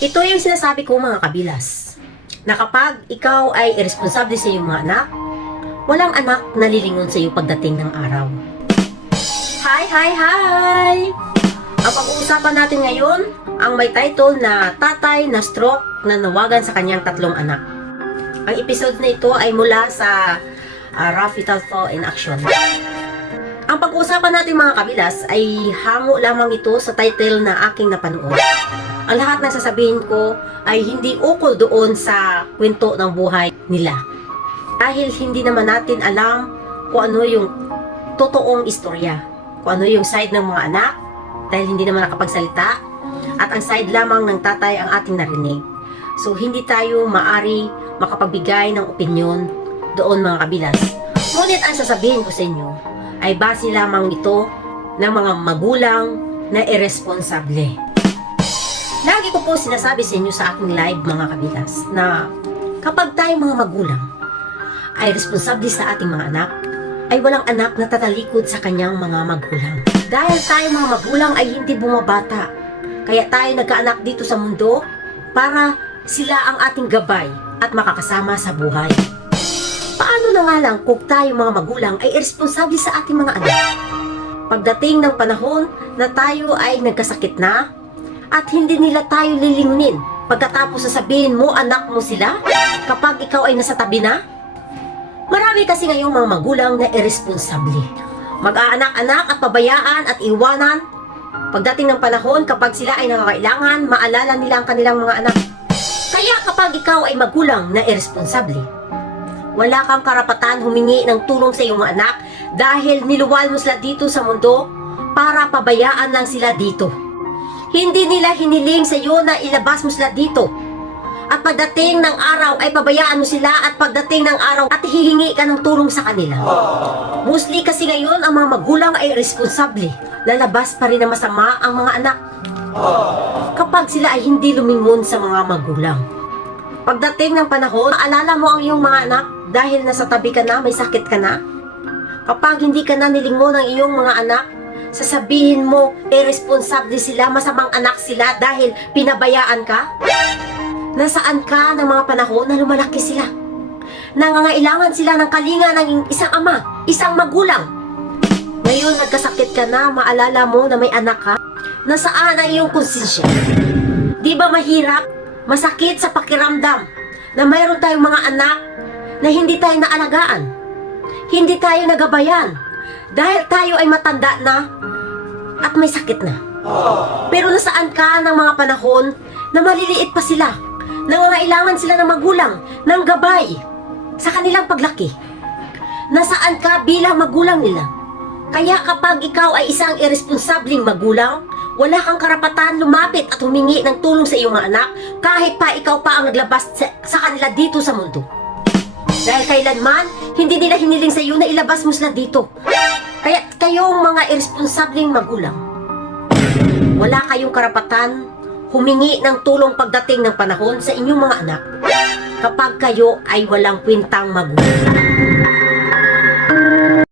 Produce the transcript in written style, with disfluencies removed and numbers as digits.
Ito yung sinasabi ko mga kabilas, na kapag ikaw ay irresponsible sa iyong mga anak, walang anak na lilingon sa iyo pagdating ng araw. Hi, hi, hi! Ang pag-uusapan natin ngayon, ang may title na Tatay na Stroke na nawagan sa kanyang 3 anak. Ang episode na ito ay mula sa Rafi Talfo in Action. Ang pag-uusapan natin mga kabilas ay hango lamang ito sa title na aking napanood. Ang lahat na sasabihin ko ay hindi ukol doon sa kwento ng buhay nila. Dahil hindi naman natin alam kung ano yung totoong istorya. Kung ano yung side ng mga anak, dahil hindi naman nakapagsalita. At ang side lamang ng tatay ang ating narinig. So hindi tayo maari makapagbigay ng opinyon doon mga kabilas. Ngunit ang sasabihin ko sa inyo ay base lamang ito ng mga magulang na irresponsable. Lagi ko po sinasabi sa inyo sa aking live mga kabilas na kapag tayo mga magulang ay responsable sa ating mga anak, ay walang anak na tatalikod sa kanyang mga magulang. Dahil tayo mga magulang ay hindi bumabata, kaya tayo nagkaanak dito sa mundo para sila ang ating gabay at makakasama sa buhay. Paano na nga lang kung tayo mga magulang ay irresponsable sa ating mga anak? Pagdating ng panahon na tayo ay nagkasakit na, at hindi nila tayo lilingunin pagkatapos sasabihin mo anak mo sila kapag ikaw ay nasa tabi na? Marami kasi ngayong mga magulang na irresponsable. Mag-aanak-anak at pabayaan at iwanan. Pagdating ng panahon kapag sila ay nangangailangan, maalala nila ang kanilang mga anak. Kaya kapag ikaw ay magulang na irresponsable, wala kang karapatan humingi ng tulong sa iyong mga anak dahil niluwal mo sila dito sa mundo para pabayaan lang sila dito. Hindi nila hiniling sa iyo na ilabas mo sila dito. At pagdating ng araw ay pabayaan mo sila at pagdating ng araw at hihingi ka ng tulong sa kanila. Mostly kasi ngayon ang mga magulang ay responsable. Lalabas pa rin na masama ang mga anak. Kapag sila ay hindi lumingon sa mga magulang. Pagdating ng panahon, maalala mo ang iyong mga anak dahil nasa tabi ka na, may sakit ka na. Kapag hindi ka na nilingon ng iyong mga anak, sasabihin mo, irresponsable sila, masamang anak sila dahil pinabayaan ka? Nasaan ka ng mga panahon na lumalaki sila? Nangangailangan sila ng kalinga ng isang ama, isang magulang. Ngayon nagkasakit ka na, maalala mo na may anak ka? Nasaan ang iyong konsensya? Di ba mahirap, masakit sa pakiramdam na mayroon tayong mga anak na hindi tayo naalagaan? Hindi tayo nagabayan dahil tayo ay matanda na at may sakit na. Pero nasaan ka ng mga panahon na maliliit pa sila? Nangangailangan sila ng magulang, ng gabay sa kanilang paglaki. Nasaan ka bilang magulang nila? Kaya kapag ikaw ay isang irresponsableng magulang, wala kang karapatan lumapit at humingi ng tulong sa iyong mga anak kahit pa ikaw pa ang naglabas sa kanila dito sa mundo. Dahil kailanman, hindi nila hiniling sa iyo na ilabas mo sila dito. Kaya kayong mga irresponsableng magulang, wala kayong karapatan humingi ng tulong pagdating ng panahon sa inyong mga anak kapag kayo ay walang kwentang magulang.